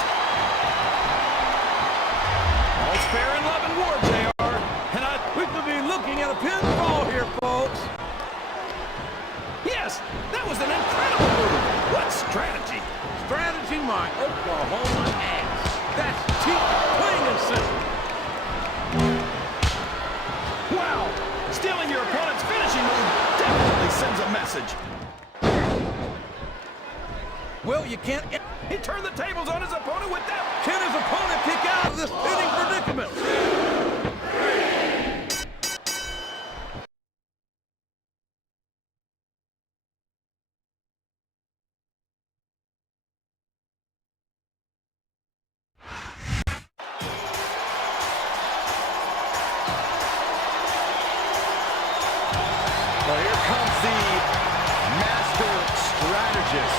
All's fair in love and war, JR. And We could be looking at a pinfall here, folks. Yes, that was an incredible move. What strategy? Strategy, my Oklahoma ass. That's cheap, plain and simple. Wow! Stealing your opponent's finishing move definitely sends a message. Well, you can't... He turned the tables on his opponent with that. Can his opponent kick out of this pitting predicament? Well, here comes the master strategist.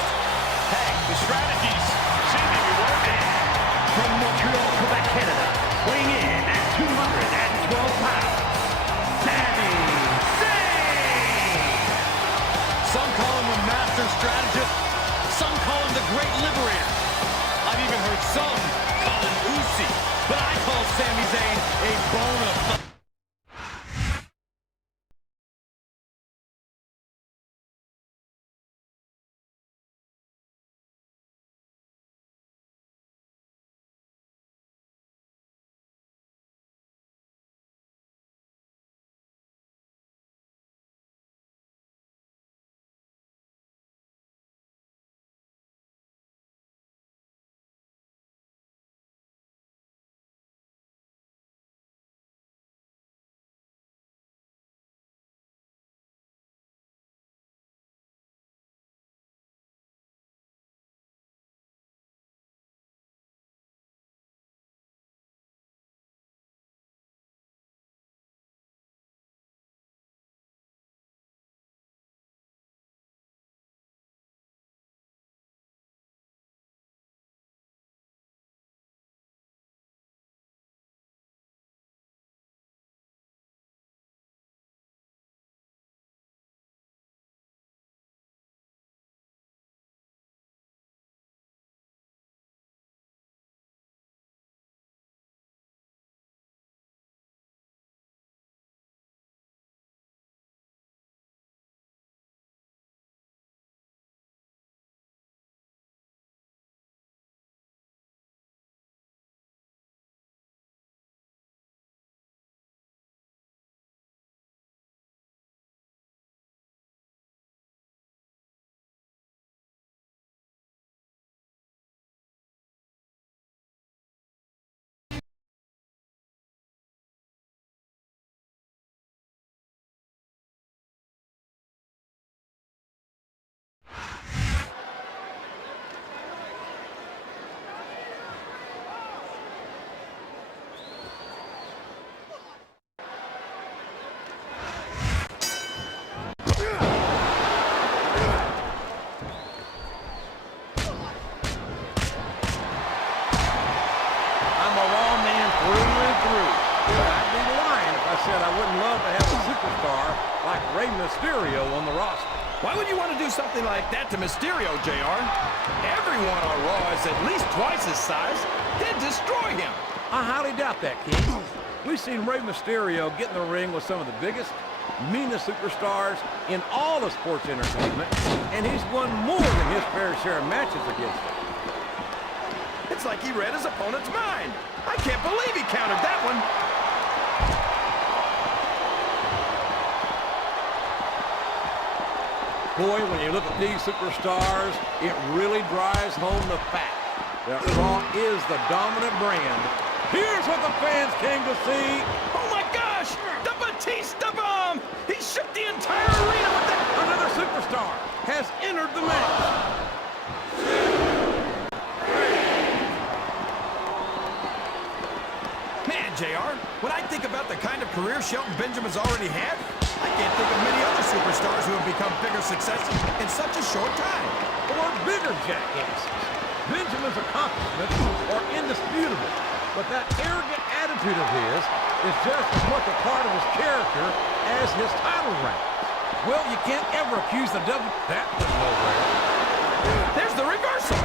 Hey, the strategies seem to be working. From Montreal, Quebec, Canada, weighing in at 212 pounds, Sami Zayn! said I wouldn't love to have a superstar like Rey Mysterio on the roster. Why would you want to do something like that to Mysterio, JR? Everyone on Raw is at least twice his size. They'd destroy him. I highly doubt that, King. We've seen Rey Mysterio get in the ring with some of the biggest, meanest superstars in all of sports entertainment, and he's won more than his fair share of matches against them. It's like he read his opponent's mind. I can't believe he countered that one. Boy, when you look at these superstars, it really drives home the fact that Raw is the dominant brand. Here's what the fans came to see. Oh my gosh! The Batista bomb! He shook the entire arena with that. Another superstar has entered the match. Man, JR, when I think about the kind of career Shelton Benjamin's already had, I can't think of many other superstars who have become bigger successes in such a short time. Or bigger jackasses. Benjamin's accomplishments are indisputable, but that arrogant attitude of his is just as much a part of his character as his title reign. Well, you can't ever accuse the W. That went nowhere. There's the reversal.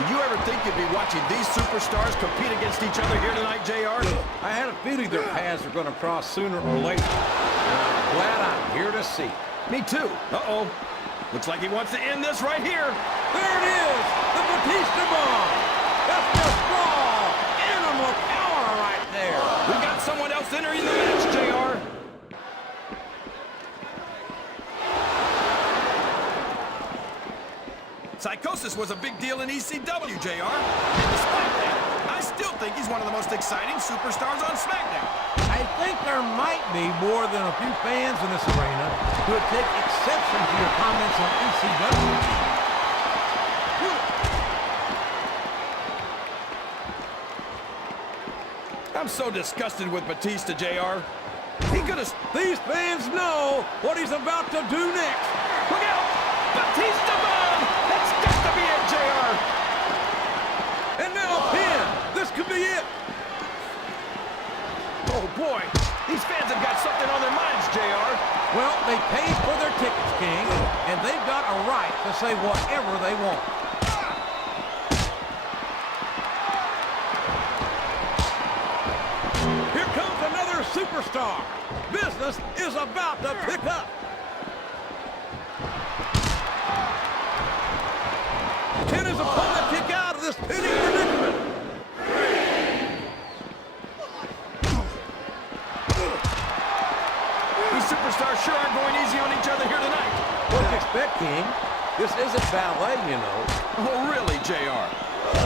Did you ever think you'd be watching these superstars compete against each other here tonight, JR? I had a feeling their paths are going to cross sooner or later, and I'm glad I'm here to see. Me too. Uh-oh. Looks like he wants to end this right here. There it is! The Batista bomb! That's just raw animal power right there! We got someone else entering the match, JR. Psychosis was a big deal in ECW, JR. And despite that, I still think he's one of the most exciting superstars on SmackDown. I think there might be more than a few fans in this arena who would take exception to your comments on ECW. I'm so disgusted with Batista, JR. He could have... These fans know what he's about to do next. Look out! Batista bomb! That's got to be it, JR. And now a pin. This could be it. Oh, boy. These fans have got something on their minds, JR. Well, they paid for their tickets, King, and they've got a right to say whatever they want. Here comes another superstar. Business is about to pick up. Can his opponent kick out of this pinning predicament? These superstars sure aren't going easy on each other here tonight. What do you expect, King? This isn't ballet, you know. Oh, really, JR?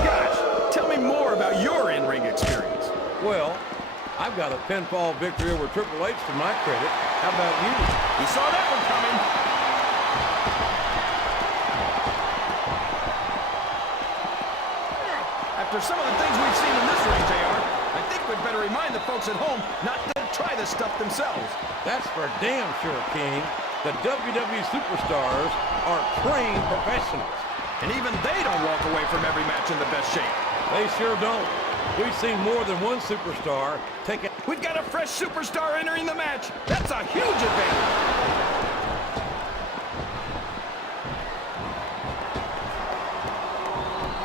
Gosh, tell me more about your in-ring experience. Well, I've got a pinfall victory over Triple H to my credit. How about you? You saw that one coming. After some of the things we've seen in this ring, JR, I think we'd better remind the folks at home not to try this stuff themselves. That's for damn sure, King. The WWE superstars are trained professionals. And even they don't walk away from every match in the best shape. They sure don't. We've seen more than one superstar take it. We've got a fresh superstar entering the match. That's a huge advantage.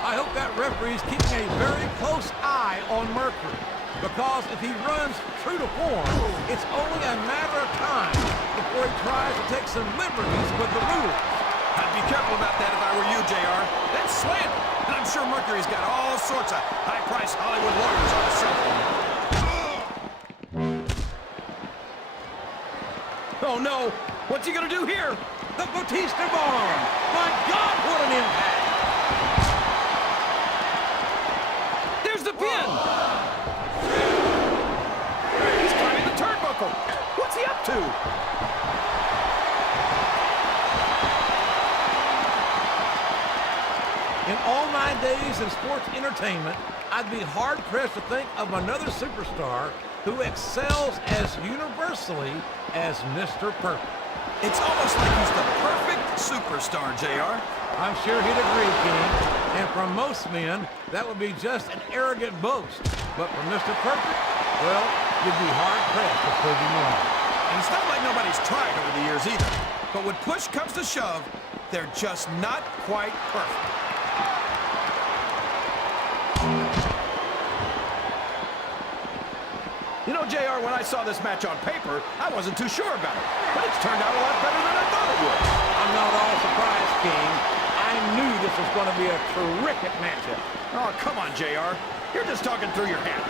I hope that referee's keeping a very close eye on Mercury, because if he runs true to form, it's only a matter of time before he tries to take some liberties with the rules. I'd be careful about that if I were you, JR. That's slander. And I'm sure Mercury's got all sorts of high-priced Hollywood lawyers on his cell phone. Oh, no. What's he going to do here? The Batista bomb! My God, what an impact! There's the pin! He's climbing the turnbuckle. What's he up to? In all my days in sports entertainment, I'd be hard-pressed to think of another superstar who excels as universally as Mr. Perfect. It's almost like he's the perfect superstar, JR. I'm sure he'd agree, King. And from most men, that would be just an arrogant boast. But from Mr. Perfect, well, you'd be hard-pressed to prove him wrong. And it's not like nobody's tried over the years either. But when push comes to shove, they're just not quite perfect. You know, JR, when I saw this match on paper, I wasn't too sure about it. But it's turned out a lot better than I thought it would. I'm not all surprised, King. I knew this was going to be a terrific matchup. Oh, come on, JR. You're just talking through your hat.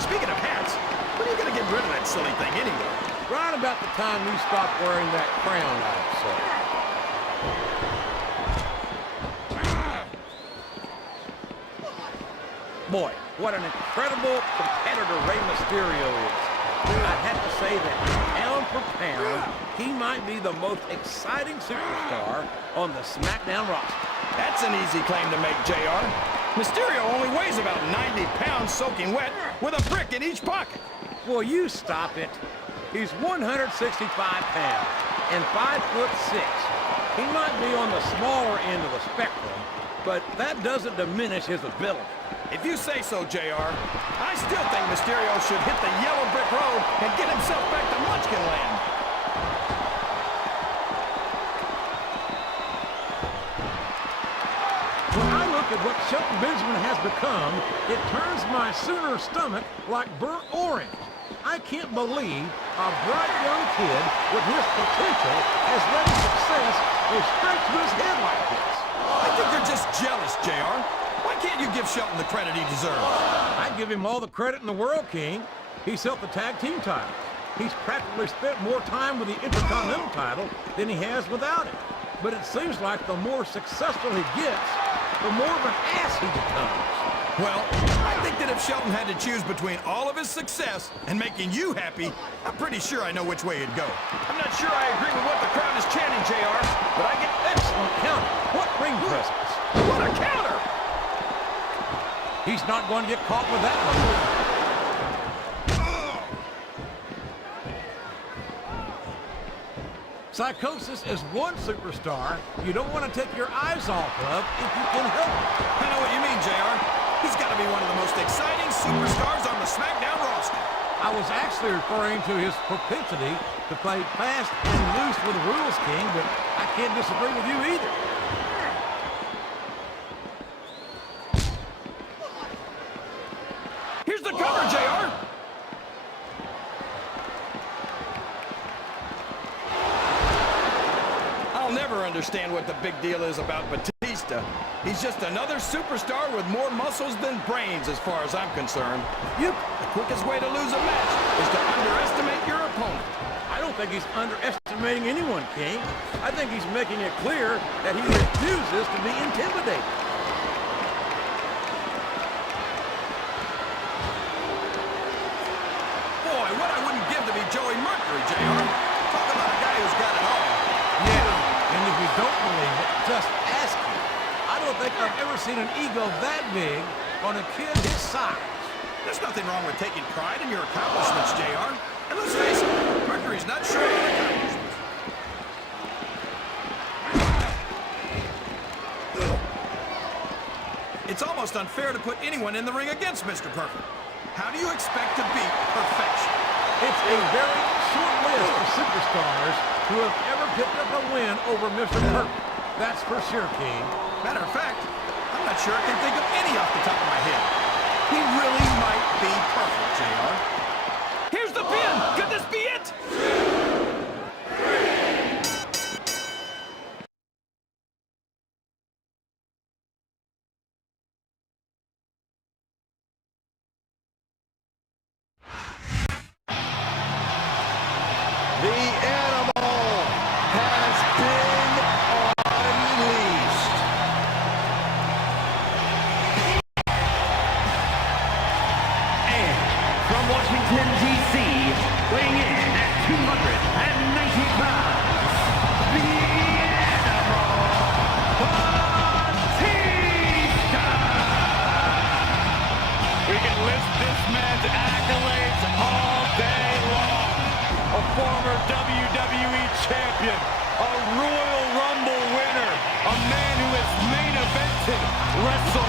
Speaking of hats, when are you going to get rid of that silly thing anyway? Right about the time you stop wearing that crown, I'd say. Boy, what an incredible competitor Rey Mysterio is. I'd have to say that pound for pound, he might be the most exciting superstar on the SmackDown roster. That's an easy claim to make, JR. Mysterio only weighs about 90 pounds soaking wet with a brick in each pocket. Well, you stop it. He's 165 pounds and 5'6". He might be on the smaller end of the spectrum, but that doesn't diminish his ability. If you say so, JR, I still think Mysterio should hit the yellow brick road and get himself back to Munchkin Land. When I look at what Shelton Benjamin has become, it turns my Sooner stomach like burnt orange. I can't believe a bright young kid with his potential has let his success go straight to his head like this. I think you're just jealous, JR. Why can't you give Shelton the credit he deserves? I give him all the credit in the world, King. He's held the tag team titles. He's practically spent more time with the Intercontinental title than he has without it. But it seems like the more successful he gets, the more of an ass he becomes. Well, I think that if Shelton had to choose between all of his success and making you happy, I'm pretty sure I know which way it'd go. I'm not sure I agree with what the crowd is chanting, JR, but I get Excellent counter. What ring presence. What a counter! He's not going to get caught with that one. Psychosis is one superstar you don't want to take your eyes off of if you can help it. I know what you mean, JR. He's got to be one of the most exciting superstars on the SmackDown roster. I was actually referring to his propensity to play fast and loose with the rules, King, but I can't disagree with you either. Here's the cover, JR. I'll never understand what the big deal is about Batista. He's just another superstar with more muscles than brains as far as I'm concerned. The quickest way to lose a match is to underestimate your opponent. I don't think he's underestimating anyone, King. I think he's making it clear that he refuses to be intimidated. Boy, what I wouldn't give to be Joey Mercury, JR. Talk about a guy who's got it all. Yeah, and if you don't believe it, just ask him. I don't think I've ever seen an ego that big on a kid his size. There's nothing wrong with taking pride in your accomplishments, JR. And let's face it, Mercury's not short of accomplishments. It's almost unfair to put anyone in the ring against Mr. Perfect. How do you expect to beat perfection? It's a very short list of superstars who have ever picked up a win over Mr. Perfect. That's for sure, King. Matter of fact, I'm not sure I can think of any off the top of my head. He really might be perfect, JR. Here's the pin! Could this be it? The animal has been unleashed. And from Washington, D.C., weighing in at 290 pounds, the animal, Batista! We can list this man's accolades all day long. A former WWE champion, a Royal Rumble winner, a man who has main event Everything rests on...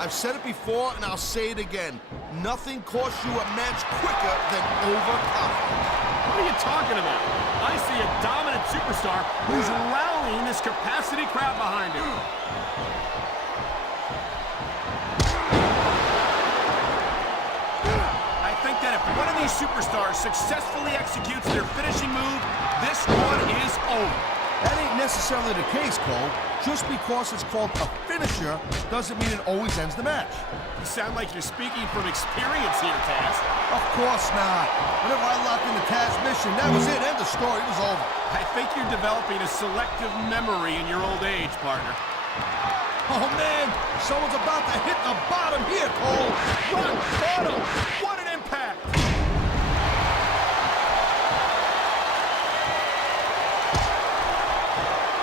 I've said it before, and I'll say it again. Nothing costs you a match quicker than overconfidence. What are you talking about? I see a dominant superstar who's rallying this capacity crowd behind him. I think that if one of these superstars successfully executes their finishing move, this one is over. That ain't necessarily the case, Cole. Just because it's called a finisher doesn't mean it always ends the match. You sound like you're speaking from experience here, Taz. Of course not. Whenever I locked in the Taz mission, that was it. End of story. It was over. I think you're developing a selective memory in your old age, partner. Oh, man. Someone's about to hit the bottom here, Cole. Rock bottom! What an impact!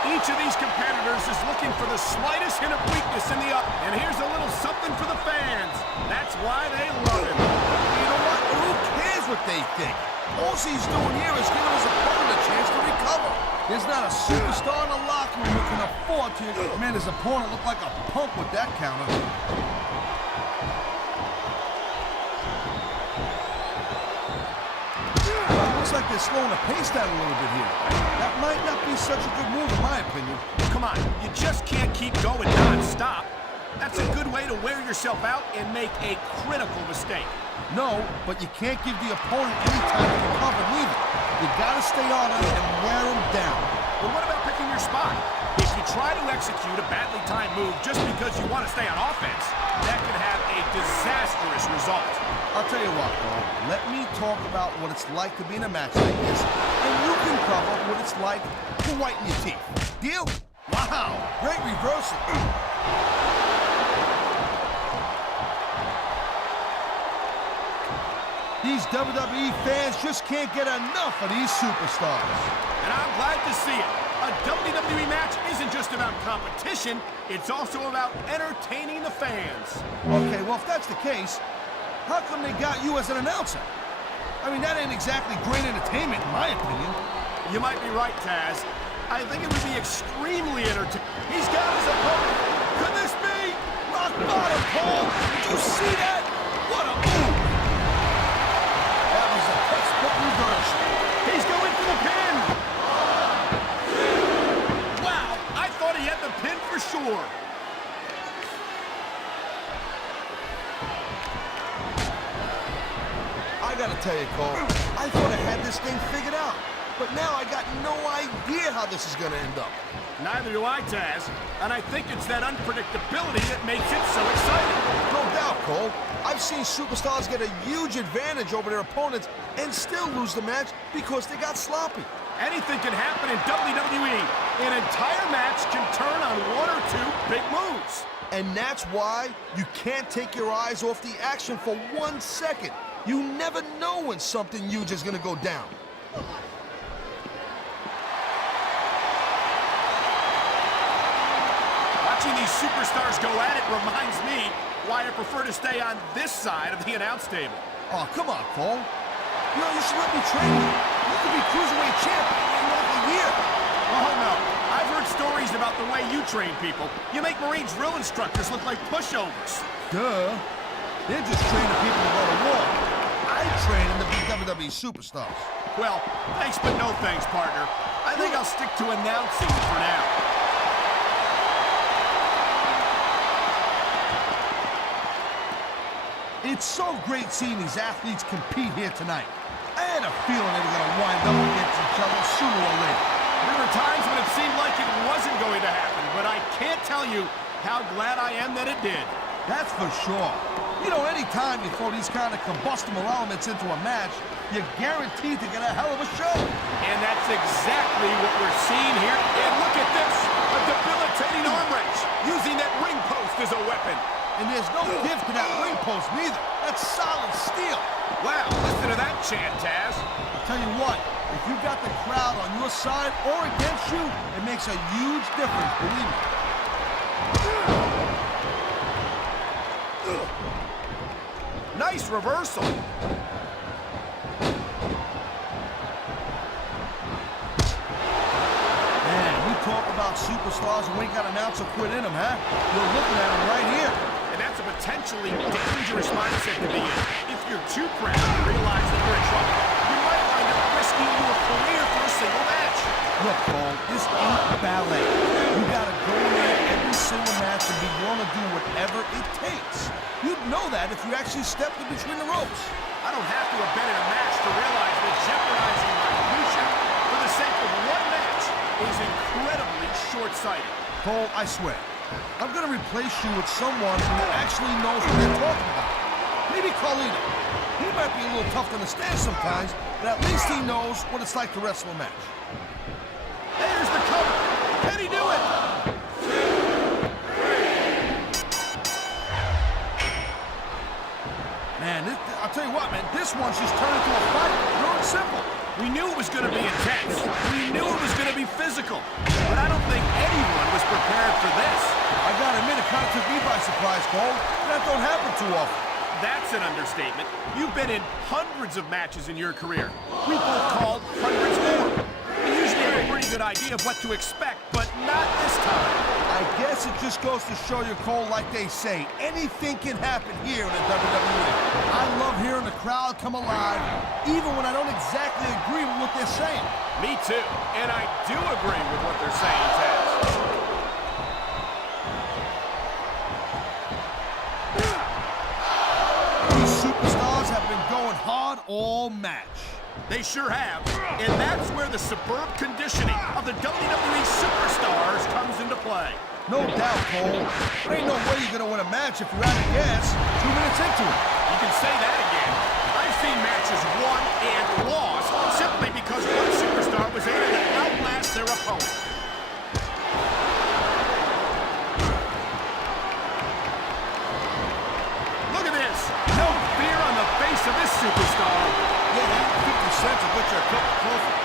Each of these competitors is looking for the slightest hint of weakness in the up. And here's a little something for the fans. That's why they love him. You know what? Who cares what they think? All he's doing here is giving his opponent a chance to recover. There's not a superstar in the locker room who can afford to make his opponent look like a punk with that counter. Looks like they're slowing the pace down a little bit here. That might not be such a good move, in my opinion. Come on, you just can't keep going non-stop. That's a good way to wear yourself out and make a critical mistake. No, but you can't give the opponent any time to recover neither. You gotta stay on him and wear him down. But what about picking your spot? If you try to execute a badly timed move just because you want to stay on offense, that could have a disastrous result. I'll tell you what, Cole. Let me talk about what it's like to be in a match like this, and you can cover what it's like to whiten your teeth. Deal? Wow, great reversal. These WWE fans just can't get enough of these superstars. And I'm glad to see it. A WWE match isn't just about competition, it's also about entertaining the fans. Okay, well, if that's the case, how come they got you as an announcer? I mean, that ain't exactly great entertainment, in my opinion. You might be right, Taz. I think it would be extremely entertaining. He's got his opponent. Could this be? Rock bottom, Cole! Did you see that? What a move! That was a textbook reversal. He's going for the pin! Wow, I thought he had the pin for sure. I gotta tell you, Cole, I thought I had this thing figured out. But now I got no idea how this is gonna end up. Neither do I, Taz. And I think it's that unpredictability that makes it so exciting. No doubt, Cole. I've seen superstars get a huge advantage over their opponents and still lose the match because they got sloppy. Anything can happen in WWE. An entire match can turn on one or two big moves. And that's why you can't take your eyes off the action for 1 second. You never know when something huge is gonna go down. Watching these superstars go at it reminds me why I prefer to stay on this side of the announce table. Oh, come on, Cole. You know, you should let me train you. You could be Cruiserweight champ in like a year. Oh, no. I've heard stories about the way you train people. You make Marine drill instructors look like pushovers. Duh. They're just training people to go to war. I train them to be WWE superstars. Well, thanks but no thanks, partner. I think I'll stick to announcing for now. It's so great seeing these athletes compete here tonight. I had a feeling they were going to wind up against each other sooner or later. There were times when it seemed like it wasn't going to happen, but I can't tell you how glad I am that it did. That's for sure. You know, anytime you throw these kind of combustible elements into a match, you're guaranteed to get a hell of a show. And that's exactly what we're seeing here. And look at this, a debilitating arm wrench, using that ring post as a weapon. And there's no give to that ring post neither. That's solid steel. Wow, listen to that chant, Taz. I'll tell you what, if you got the crowd on your side or against you, it makes a huge difference, believe me. Nice reversal. Man, we talk about superstars and we ain't got an ounce of quit in them, huh? You're looking at them right here. And that's a potentially dangerous mindset to be in. If you're too proud to realize that you're in trouble, you might wind up risking your career for a single match. Look, Cole, this ain't ballet. You gotta go in there every single match and be willing to do whatever it takes. You'd know that if you actually stepped in between the ropes. I don't have to have been in a match to realize that jeopardizing my future for the sake of one match is incredibly short-sighted. Cole, I swear, I'm gonna replace you with someone who actually knows what they're talking about. Maybe Carlito. He might be a little tough to understand sometimes, but at least he knows what it's like to wrestle a match. There's the cover. Can he do it? Man, I'll tell you what, man, this one's just turned into a fight. Pure and simple. We knew it was going to be intense. We knew it was going to be physical. But I don't think anyone was prepared for this. I gotta admit, it kind of took me by surprise, Cole. That don't happen too often. That's an understatement. You've been in hundreds of matches in your career. We both called hundreds more. We usually have a pretty good idea of what to expect, but not this time. I guess it just goes to show you, Cole, like they say, anything can happen here in the WWE. I love hearing the crowd come alive, even when I don't exactly agree with what they're saying. Me too, and I do agree with what they're saying, Taz. These superstars have been going hard all match. They sure have, and that's where the superb conditioning of the WWE superstars comes into play. No doubt, Cole. There ain't no way you're gonna win a match if you're out of gas 2 minutes into it. You can say that again. I've seen matches won and lost simply because one superstar was able to outlast their opponent. Look at this. No fear on the face of this superstar. Yeah, 50 cents will put you a cup of coffee.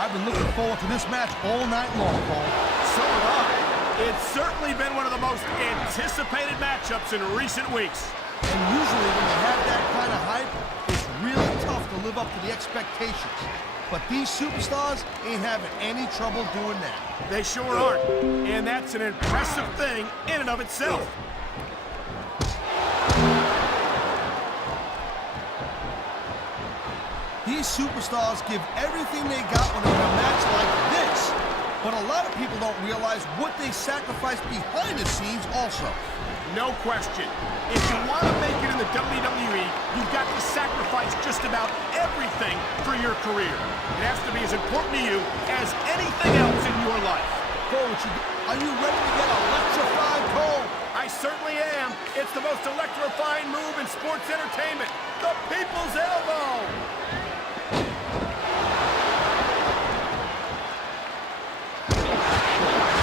I've been looking forward to this match all night long, Cole. So have I. It's certainly been one of the most anticipated matchups in recent weeks. And usually when you have that kind of hype, it's really tough to live up to the expectations. But these superstars ain't having any trouble doing that. They sure aren't. And that's an impressive thing in and of itself. These superstars give everything they got when they're in a match like this. But a lot of people don't realize what they sacrifice behind the scenes also. No question. If you want to make it in the WWE, you've got to sacrifice just about everything for your career. It has to be as important to you as anything else in your life. Cole, are you ready to get electrified, Cole? I I certainly am. It's the most electrifying move in sports entertainment. The People's Elbow.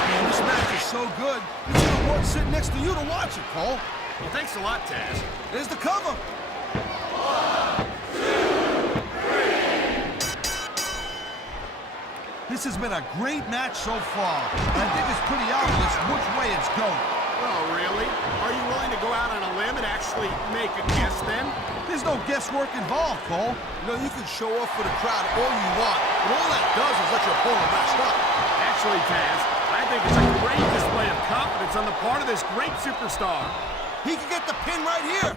Man, this match is so good. It's even worth sitting next to you to watch it, Cole. Well, thanks a lot, Taz. There's the cover. This has been a great match so far, and I think it's pretty obvious which way it's going. Oh, really? Are you willing to go out on a limb and actually make a guess then? There's no guesswork involved, Cole. You know, you can show off for the crowd all you want, but all that does is let your opponent rest up. Actually, Taz, I think it's a great display of confidence on the part of this great superstar. He can get the pin right here.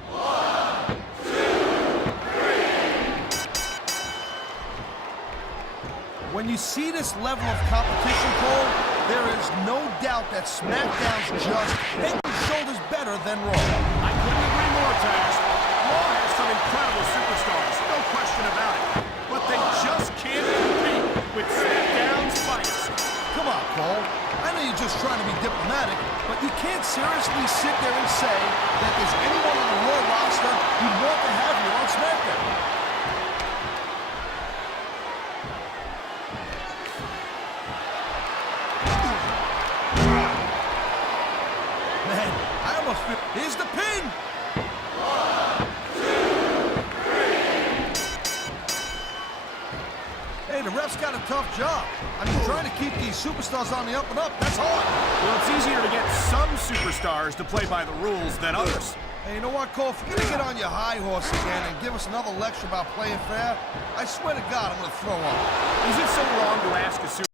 When you see this level of competition, Cole, there is no doubt that SmackDown's just head and shoulders better than Raw. I couldn't agree more, Taz. Raw has some incredible superstars, no question about it. But they just can't compete with SmackDown's fights. Come on, Cole. I know you're just trying to be diplomatic, but you can't seriously sit there and say that there's anyone on the Raw roster you'd want to have here on SmackDown. Man, I almost feel... Here's the pin! Hey, the ref's got a tough job. I mean, trying to keep these superstars on the up and up, that's hard. Well, it's easier to get some superstars to play by the rules than others. Hey, you know what, Cole? If you're gonna get on your high horse again and give us another lecture about playing fair, I swear to God, I'm gonna throw up. Is it so wrong to ask a